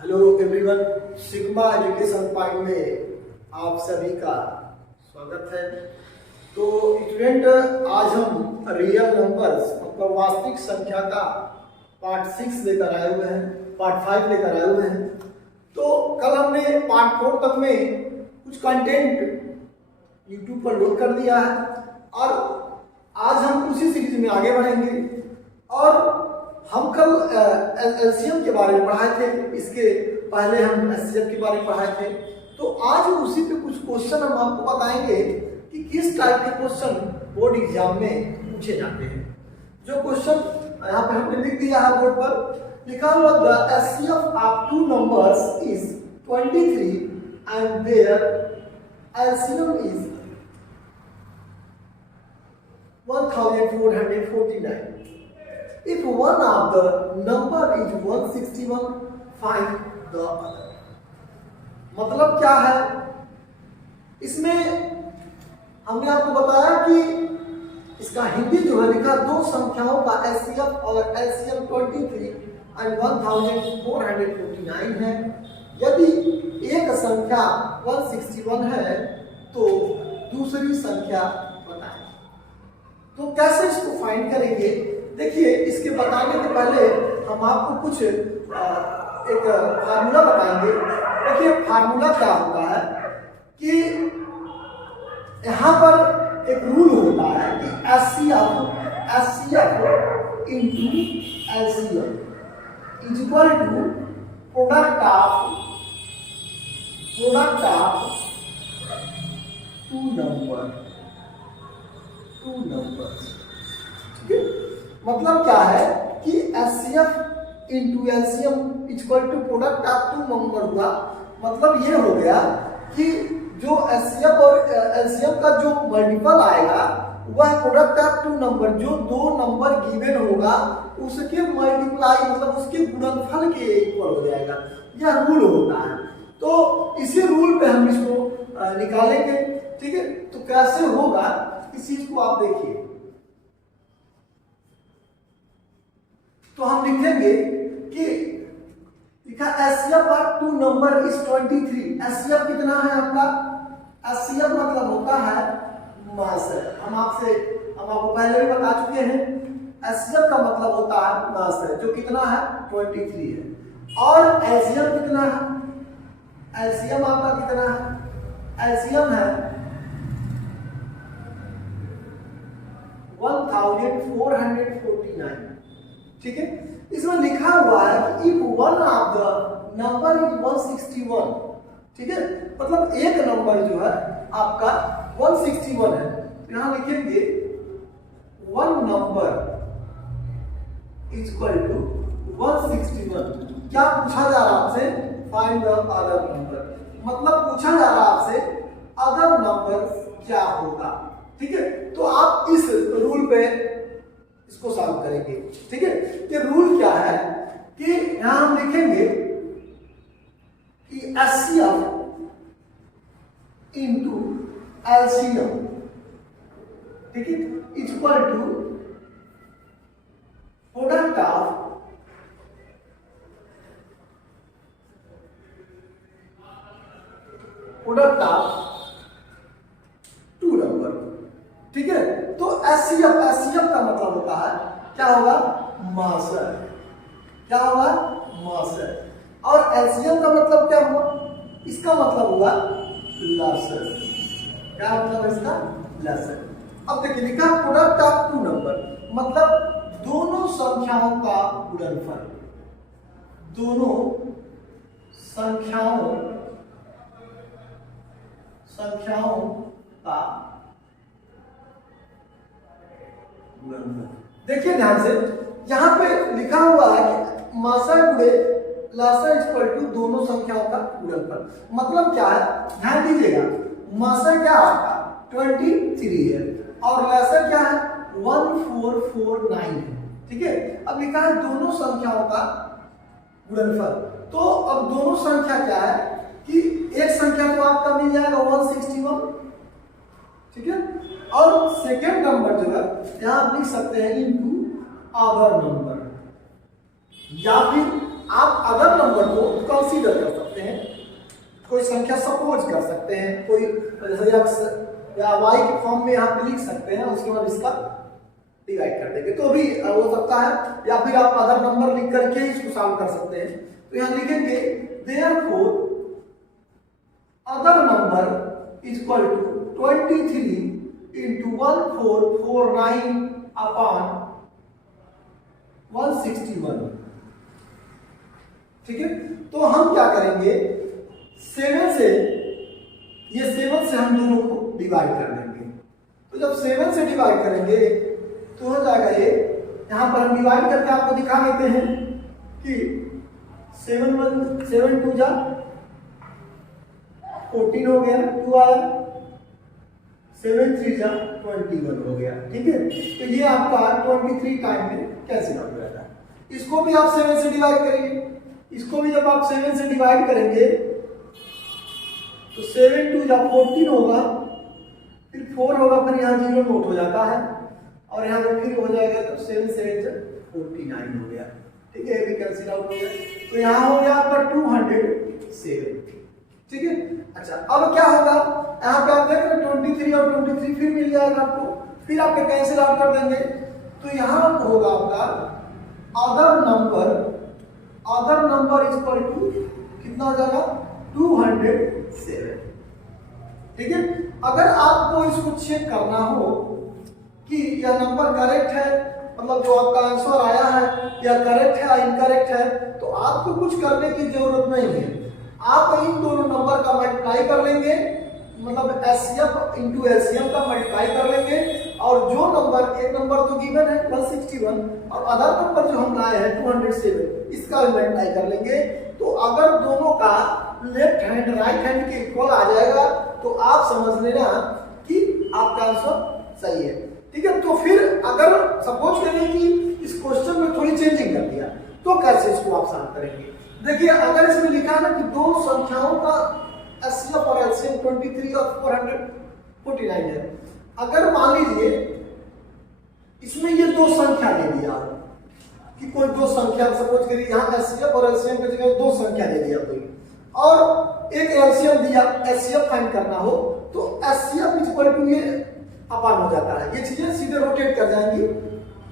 Hello everyone, sigma education point में आप सभी का स्वागत है। तो स्टूडेंट, आज हम रियल नंबर्स मतलब वास्तविक संख्या का पार्ट 6 लेकर आए हुए हैं, पार्ट 5 लेकर आए हुए हैं। तो कल हमने पार्ट 4 तक में कुछ कंटेंट यूट्यूब पर लोड कर दिया है और आज हम उसी सीरीज में आगे बढ़ेंगे। और हम कल एलसीएम के बारे में पढ़ाए थे, इसके पहले हम एचसीएफ के बारे में पढ़ाए थे। तो आज उसी पे कुछ क्वेश्चन हम आपको बताएंगे कि किस टाइप के क्वेश्चन बोर्ड एग्जाम में पूछे जाते हैं। जो क्वेश्चन यहाँ पे हमने लिख दिया है बोर्ड पर, लिखा हुआ the HCF of two numbers is 23 and their LCM is 1449. If one of the number is 161, find the other. मतलब क्या है? इसमें हमने आपको बताया कि इसका हिंदी जो है लिखा दो संख्याओं का एचसीएफ और एलसीएम 23 और 1449 है। यदि एक संख्या 161 है तो दूसरी संख्या बताएं। तो कैसे इसको फाइंड करेंगे? देखिए, इसके बताने के पहले हम आपको कुछ एक फार्मूला बताएंगे। देखिए, फार्मूला क्या होता है कि यहाँ पर एक रूल होता है कि HCF into LCM is equal to product of two numbers. ठीक है, मतलब क्या है कि HCF into LCM equal to product of two number हुआ। मतलब ये हो गया कि जो एचसीएफ और एलसीएम का जो मल्टीपल आएगा वह प्रोडक्ट ऑफ टू नंबर, जो दो नंबर गिवन होगा उसके मल्टीप्लाई मतलब उसके गुणनफल के इक्वल हो जाएगा। यह रूल होता है। तो इसी रूल पे हम इसको निकालेंगे। ठीक है, तो कैसे होगा इस चीज को आप देखिए। तो हम लिखेंगे कि लिखा HCF of two number is 23। HCF कितना है आपका? एचसीएफ मतलब होता है मास। हम आपको पहले भी बता चुके हैं, एचसीएफ का मतलब होता है मास, जो कितना है 23 है। और एलसीएम कितना है? एलसीएम आपका कितना है? एलसीएम है 1449। ठीक है, इसमें लिखा हुआ है कि if one of the number is 161। ठीक है, मतलब एक नंबर जो है आपका 161 है। यहां लिखेंगे one number is equal to 161। क्या पूछा जा रहा है आपसे? Find the other number. मतलब पूछा जा रहा है आपसे अदर नंबर क्या होगा। ठीक है, तो आप इस रूल पे इसको सॉल्व करेंगे। ठीक है, ये रूल क्या है कि यहां हम लिखेंगे कि एचसीएफ इंटू एलसीएम, ठीक है, equal to product of two number. ठीक है, तो एचसीएफ का मतलब होता है क्या होगा? मास। क्या होगा? मास। और एलसीएम का मतलब क्या हुआ? इसका मतलब हुआ लसर। क्या मतलब है इसका? लसर। अब देखिए, लिखा प्रोडक्ट ऑफ टू नंबर मतलब दोनों संख्याओं का गुणनफल। दोनों संख्याओं का देखिए ध्यान से, यहां पे लिखा हुआ है कि मासा गुणे लासा इक्वल टू दोनों संख्याओं का गुणनफल। मतलब क्या है? ध्यान दीजिएगा, मासा क्या आपका 23 है और लासा क्या है 1449 है। ठीक है, अब लिखा है दोनों संख्याओं का गुणनफल। तो अब दोनों संख्या क्या है कि एक संख्या तो आपका मिल जाएगा 161। ठीक है, और सेकेंड नंबर जो है यहां आप लिख सकते हैं इनटू अदर नंबर, या फिर आप अदर नंबर को कंसीडर कर सकते हैं, कोई संख्या सपोज कर सकते हैं, कोई x या y के फॉर्म में यहाँ पे लिख सकते हैं, उसके बाद इसका डिवाइड कर देंगे तो भी हो सकता है, या फिर आप अदर नंबर लिख करके इसको सॉल्व कर सकते हैं। तो यहाँ लिखेंगे therefore other number is equal to 23 into 1449 upon 161। ठीक है, तो हम क्या करेंगे, 7 से, ये 7 से हम दोनों को डिवाइड कर देंगे। तो जब 7 से डिवाइड करेंगे तो हो जाएगा ये, यहां पर हम डिवाइड करके आपको दिखा देते हैं कि 7 2 जा 14 हो गया, 2 आया, 7 3 जा 21 हो गया। ठीक है, तो ये आपका 23 टाइम में कैंसिल आउट हो जाता है। इसको भी आप 7 से डिवाइड करेंगे, इसको भी जब आप 7 से डिवाइड करेंगे तो 7 2 जा 14 होगा, फिर 4 होगा, फिर यहाँ 0 नोट हो जाता है और यहाँ पे फिर हो जाएगा, तो 7 7 जा 49 हो गया। ठीक है, ये भी कैंसिल आउट हो गया, तो यहाँ हो गया आपका 207। ठीक है, अच्छा अब क्या होगा, यहाँ पे आप देख रहे हैं 23 और 23 फिर मिल जाएगा आपको, फिर आपके कैंसिल आउट कर देंगे। तो यहाँ होगा आपका other number is equal to कितना हो जाएगा, 207। ठीक है, अगर आपको इसको चेक करना हो कि यह नंबर करेक्ट है, मतलब जो आपका आंसर आया है या करेक्ट है या इनकरेक्ट है, तो आपको कुछ करने की जरूरत नहीं है। आप इन दोनों नंबर का मल्टीप्लाई कर लेंगे, मतलब एचसीएफ इंटू एलसीएम का मल्टीप्लाई कर लेंगे, और जो नंबर, एक नंबर तो गिवन है 161 और अदर नंबर जो हम लाए हैं 207, इसका भी मल्टीप्लाई कर लेंगे। तो अगर दोनों का लेफ्ट हैंड राइट हैंड के इक्वल आ जाएगा तो आप समझ लेना कि आपका आंसर सही है। ठीक है, तो फिर अगर सपोज करें कि इस क्वेश्चन में थोड़ी चेंजिंग कर दिया तो कैसे इसको आप सॉल्व करेंगे। देखिए, अगर इसमें लिखा है ना कि दो संख्याओं का एचसीएफ और एलसीएम 23 और 449 है, अगर मान लीजिए इसमें ये दो संख्या दे दिया कि कोई दो संख्या, सपोज करिए यहाँ एचसीएफ और एलसीएम की जगह दो संख्या दे दिया कोई, और एक एलसीएम दिया, एचसीएफ फाइंड करना हो तो एचसीएफ इक्वल टू ये अपान हो जाता है, ये चीजें सीधे रोटेट कर जाएंगी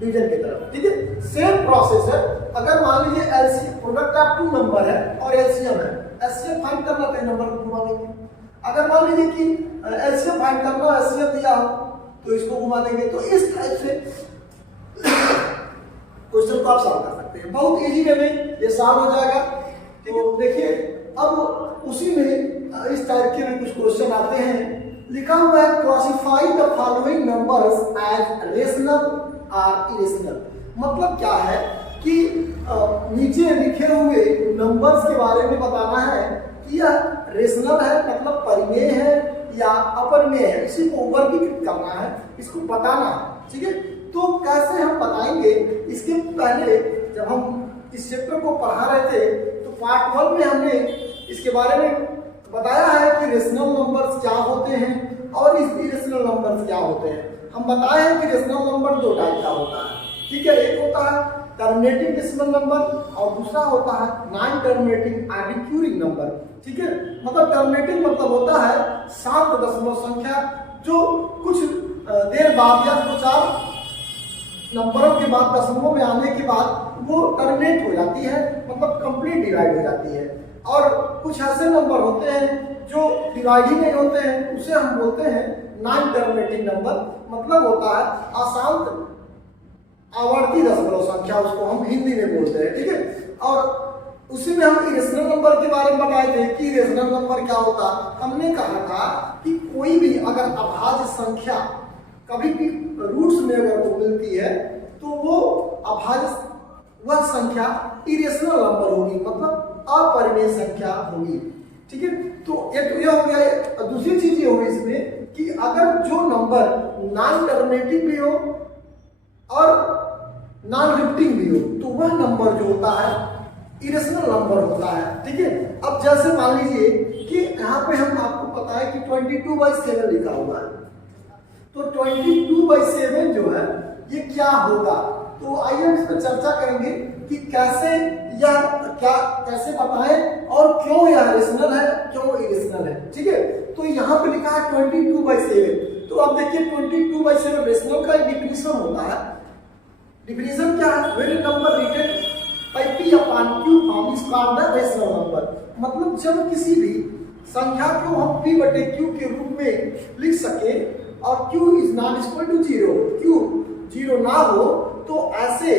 डिवीजन की तरफ। ठीक है, सेम प्रोसेस है। अगर मान लीजिए LCM product of two number है और एलसीएम है, एचसीएफ फाइंड करना तो नंबर को घुमा देंगे। अगर मान लीजिए कि एलसीएम फाइंड करना, एचसीएफ दिया हो तो इसको घुमा देंगे। तो इस टाइप से क्वेश्चन को आप सॉल्व कर सकते हैं, बहुत इजी वे में ये सॉल्व हो जाएगा। ठीक है, तो देखिए अब उसी में इस टाइप के भी कुछ क्वेश्चन आते हैं। लिखा हुआ है classify the following numbers as rational और इरेशनल। मतलब क्या है कि नीचे लिखे हुए नंबर्स के बारे में बताना है कि यह रेशनल है, मतलब परिमेय है या अपरिमेय है, इसी को वर्गीकृत करना है, इसको बताना है। ठीक है, तो कैसे हम बताएंगे, इसके पहले जब हम इस चैप्टर को पढ़ा रहे थे तो पार्ट 1 में हमने इसके बारे में बताया है कि रेशनल नंबर्स क्या होते हैं और इरेशनल नंबर्स क्या होते हैं। हम बताए हैं कि रेशनल नंबर दो टाइप का होता है। ठीक है, एक होता है टर्मिनेटिंग डेसिमल नंबर और दूसरा होता है non terminating and recurring number. ठीक है, मतलब टर्मिनेटिंग मतलब होता है 7 दशमलव संख्या जो कुछ देर बाद या 2-4 नंबरों के बाद दशमलव में आने के बाद वो टर्मिनेट हो जाती है, मतलब कंप्लीट डिवाइड हो जाती है। और कुछ ऐसे नंबर होते हैं जो डिवाइड ही नहीं होते हैं, उसे हम बोलते हैं नॉन टर्मिनेटिंग नंबर, मतलब होता है अशांत आवर्ती दशमलव संख्या, उसको हम हिंदी में बोलते हैं। ठीक है, और उसी में हम इरेशनल नंबर के बारे में बताए थे कि इरेशनल नंबर क्या होता। हमने कहा था कि कोई भी अगर अभाज्य संख्या कभी भी रूट्स में अगर वो मिलती है तो वो अभाज्य, वह संख्या इरेशनल नंबर होगी, मतलब अपरिमेय संख्या होगी। ठीक है, तो एक ये हो गया। दूसरी चीज ये होगी इसमें कि अगर जो नंबर नॉन टर्मिनेटिंग भी हो और नॉन रिपीटिंग भी हो तो वह नंबर जो होता है इरेशनल नंबर होता है। ठीक है, अब जैसे मान लीजिए कि यहाँ पे हम आपको पता है कि 22/7 लिखा हुआ है, तो 22/7 जो है ये क्या होगा, तो आइए हम इस पर चर्चा करेंगे कि कैसे यह क्या कैसे बताएं और क्यों यह रेशनल है, क्यों इरेशनल है। ठीक है, तो यहाँ पे लिखा है 22/7। तो अब देखिए 22/7 रेशनल का डिफिनीशन होता है। डिफिनीशन क्या है? When number written by p upon q form is called the rational number. मतलब जब किसी भी संख्या को हम p बटे q के रूप में लिख सके और q is not equal to 0, q 0 ना हो, तो ऐसे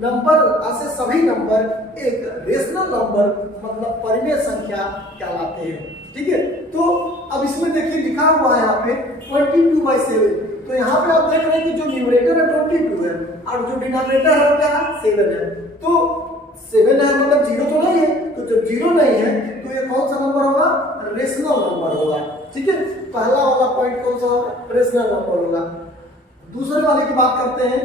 नंबर, ऐसे सभी नंबर एक रेशनल नंबर मतलब परिमेय संख्या कहलाते हैं। ठीक है, तो अब इसमें देखिए लिखा हुआ है यहाँ पे 22/7। तो यहाँ पे आप देख रहे हैं कि जो न्यूमरेटर है 22 है और जो डिनोमिनेटर है वो क्या है 7 है। तो 7 है मतलब 0 तो नहीं है, तो जब 0 नहीं है तो ये कौन सा नंबर होगा? रेशनल नंबर होगा। ठीक है, पहला वाला पॉइंट कौन सा होगा? रेशनल नंबर होगा। दूसरे वाले की बात करते हैं।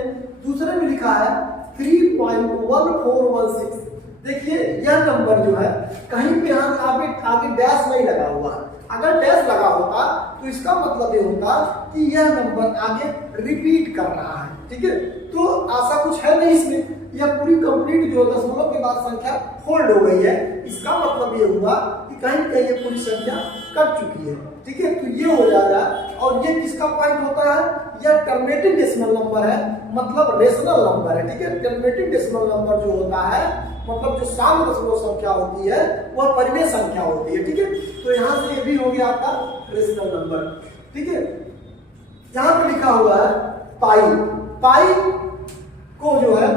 दूसरे में लिखा है 3.1416। देखिए यह नंबर जो है कहीं पे यहाँ आगे डैश नहीं लगा हुआ। अगर डैश लगा होता तो इसका मतलब ये होता कि यह नंबर आगे रिपीट कर रहा है। ठीक है, तो ऐसा कुछ है नहीं इसमें। यह पूरी कंप्लीट जो दशमलव के बाद संख्या फोल्ड हो गई है, इसका मतलब ये हुआ कि कहीं कहीं ये पूरी संख्या कट चुकी है। ठीक है, तो ये हो जाएगा। और ये किसका पॉइंट होता है? यह टर्मिनेटिंग डेसिमल नंबर है, मतलब रेशनल नंबर है। ठीक है, टर्मिनेटिंग डेसिमल नंबर जो होता है मतलब जो शांत दशमलव संख्या होती है वह परिमेय संख्या होती है। ठीक है, तो यहाँ से ये भी हो गया आपका रेशनल नंबर। ठीक है, यहाँ पे लिखा हुआ है पाई। पाई को जो है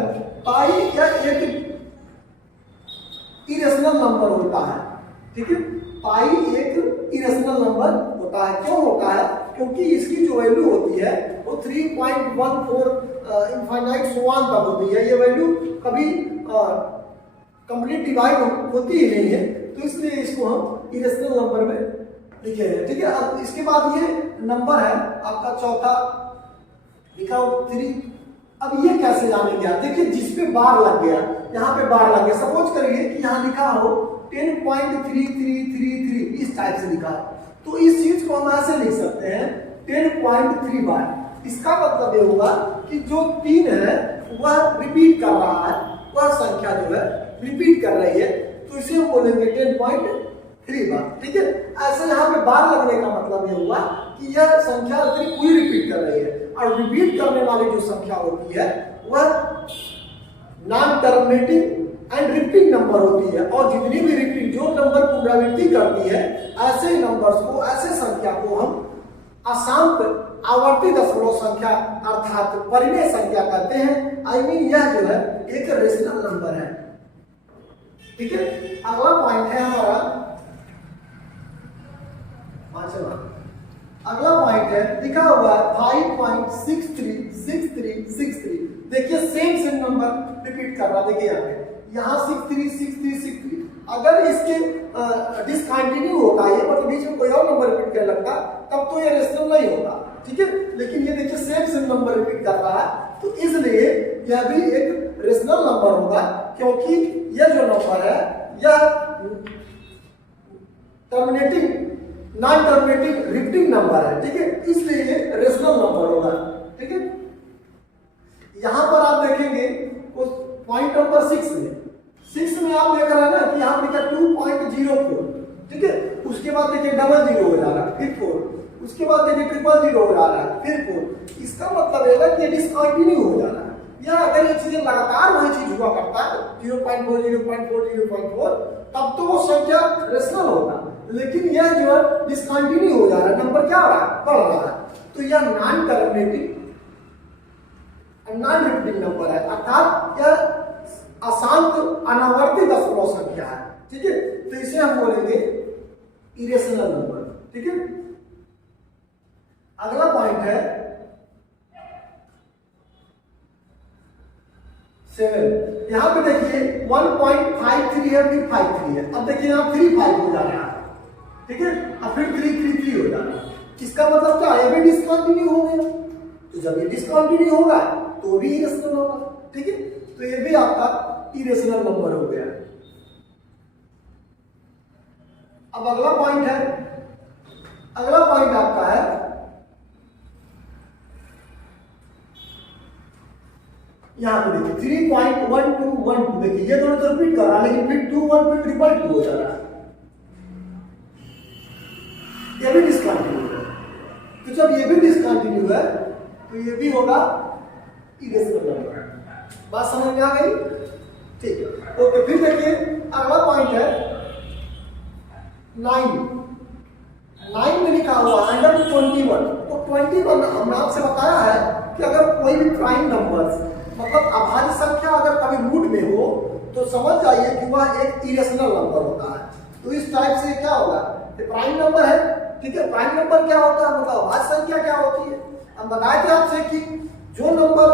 पाई या एक इरेशनल नंबर होता है। ठीक है, पाई एक इरेशनल नंबर होता है। क्यों होता है? क्योंकि इसकी जो वैल्यू होती है वो 3.14 इनफाइनाइट सो ऑन तक होती है। ये वैल्यू कभी कंप्लीट डिवाइड होती ही नहीं है, तो इसलिए इसको हम इरेशनल नंबर में लिखे हैं। ठीक है, अब इसके बाद ये नंबर है आपका चौथा लिखा हो 3। अब ये कैसे जानेंगे आप? देखिए जिस पे बार लग गया, यहाँ पे बार लग गया, सपोज करिए कि यहाँ लिखा हो 10.3333 इस टाइप से लिखा है, तो इस चीज को हम ऐसे लिख सकते हैं 10.3 बार। इसका मतलब ये होगा कि जो 3 है वह रिपीट कर रहा है, वह संख्या जो है रिपीट कर रही है, तो इसे हम बोलेंगे 10.3 बार। ठीक है, ऐसे यहाँ पे बार लगने का मतलब ये हुआ कि यह संख्या पूरी रिपीट कर रही है। और रिपीट करने वाली जो संख्या होती है वह non terminating and repeating number होती है। और जितनी भी रिपीट जो नंबर पुनरावृत्ति करती है, ऐसे नंबर्स को, ऐसे संख्या को हम अशांत आवर्ती दशमलव संख्या अर्थात परिमेय संख्या कहते हैं। आई मीन यह जो है एक रेशनल नंबर है। ठीक है, अगला पॉइंट है हमारा पांचवा। अगला पॉइंट है लिखा हुआ है 5.636363। देखिए सेम नंबर रिपीट कर रहा है। देखिए यहाँ 636363। अगर इसके डिसकंटिन्यू होता है, मतलब बीच में कोई और नंबर रिपीट करने लगता, तब तो ये रेशनल नहीं होता। ठीक है, लेकिन ये देखिए सेम नंबर रिपीट कर रहा है, तो इसलिए यह भी एक रेशनल नंबर होगा, क्योंकि यह जो नंबर है यह terminating non terminating repeating number है। ठीक है, इसलिए ये रेशनल नंबर होगा। ठीक है, यहां पर आप देखेंगे उस पॉइंट नंबर 6 में आप देख रहे हैं ना कि यहां लिखा 2.04। ठीक है, उसके बाद देखिए 00 हो जा रहा है, फिर 4, उसके बाद देखिए 000 हो जा रहा है, फिर 4। इसका मतलब है कि डिसकंटिन्यू हो जा रहा है। या अगर ये चीजें लगातार वही चीज हुआ करता है 0.4 0.4 0.4, तब तो वो संख्या रेशनल होगा। लेकिन यह जो है डिसकंटिन्यू हो जा रहा है, नंबर क्या हो रहा है? बढ़ रहा है, तो यह non terminating non repeating number है, अर्थात यह अशांत अनावर्ती दशमलव संख्या है। ठीक है, तो इसे हम बोलेंगे इरेशनल नंबर। ठीक है, अगला पॉइंट है 7। यहां पे देखिए 1.53 है, फिर 53 है। अब देखिए यहां 35 हो जा रहा है। ठीक है, अब फिर 333 हो जा रहा है। इसका मतलब क्या? ये भी डिसकंटिन्यू हो गया। तो जब ये डिसकंटिन्यू होगा तो भी इरेशनल होगा। ठीक है, तो ये भी आपका इरेशनल नंबर हो गया। अब अगला पॉइंट है, अगला पॉइंट आपका है यहाँ पे देखिए 3.1212, देखिए ये दोनों तो रिपीट कर रहा है, लेकिन फिर 2 1 पे 2 हो जा रहा है, ये भी डिसकंटिन्यू है। तो जब ये भी डिसकंटिन्यू है तो ये भी होगा इरेशनल नंबर। बात समझ में आ गई? ठीक है, ओके। फिर देखिए अगला पॉइंट है 9 में लिखा हुआ अंडर 21। तो 21 हमने आपसे बताया है कि अगर कोई भी प्राइम नंबर मतलब अभाज्य संख्या अगर कभी रूट में हो तो समझ जाइए कि वह एक इरेशनल नंबर होता है। तो इस टाइप से क्या होगा, ये प्राइम नंबर है, ठीक है। प्राइम नंबर क्या होता है, मतलब अभाज्य संख्या क्या होती है। हम बताए थे आपसे कि जो नंबर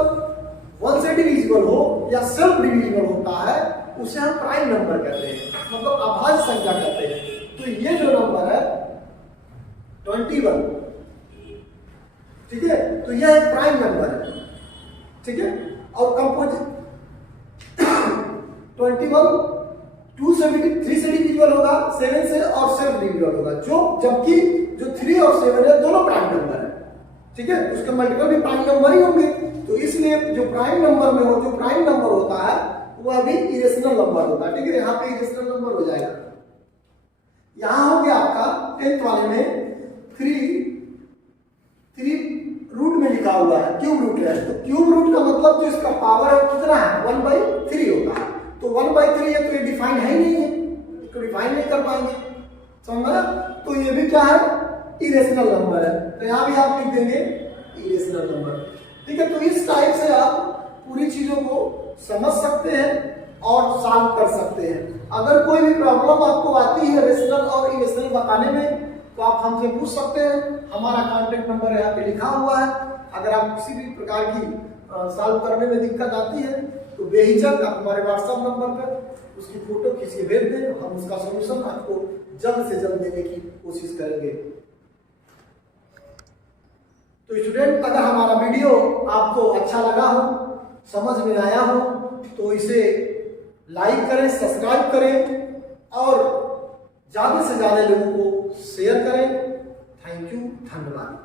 1 से डिविजिबल हो या सेल्फ डिविजिबल होता है उसे हम प्राइम नंबर कहते हैं, मतलब अभाज्य संख्या कहते हैं। तो ये जो नंबर है 21, ठीक है, तो यह एक प्राइम नंबर है, ठीक है। और कंपोजिट 21 2 से 3 से डिविजिबल होगा, 7 से और सेल्फ डिविजिबल होगा, जो जबकि जो 3 और 7 है दोनों प्राइम नंबर है, ठीक है। उसके मल्टीपल भी प्राइम नंबर ही होंगे। तो इसलिए जो प्राइम नंबर में हो, जो प्राइम नंबर होता है वह भी इरेशनल नंबर होता है, ठीक है। यहाँ पे इरेशनल नंबर हो जाएगा। यहाँ हो गया आपका 10th वाले में 3 रूट में लिखा हुआ है, क्यूब रूट है। तो क्यूब रूट का मतलब जो इसका पावर है कितना है, 1/3 होता है। तो 1/3 है तो ये डिफाइन है ही नहीं है, इसको डिफाइन नहीं कर पाएंगे, समझ। तो ये भी क्या है, इरेशनल नंबर है। तो यहाँ भी आप लिख देंगे इरेशनल नंबर, ठीक है। तो इस टाइप से आप पूरी चीजों को समझ सकते हैं और सॉल्व कर सकते हैं। अगर कोई भी प्रॉब्लम आपको आती है रेशनल और इरेशनल बताने में तो आप हमसे पूछ सकते हैं। हमारा कॉन्टेक्ट नंबर यहाँ पे लिखा हुआ है। अगर आप किसी भी प्रकार की सॉल्व करने में दिक्कत आती है तो बेहिचक आप हमारे व्हाट्सएप नंबर पर उसकी फोटो खींच के भेज दें, हम उसका सॉल्यूशन आपको जल्द से जल्द देने की कोशिश करेंगे। तो स्टूडेंट, अगर हमारा वीडियो आपको अच्छा लगा हो, समझ में आया हो, तो इसे लाइक करें, सब्सक्राइब करें और ज्यादा से ज्यादा लोगों को शेयर करें। थैंक यू, धन्यवाद।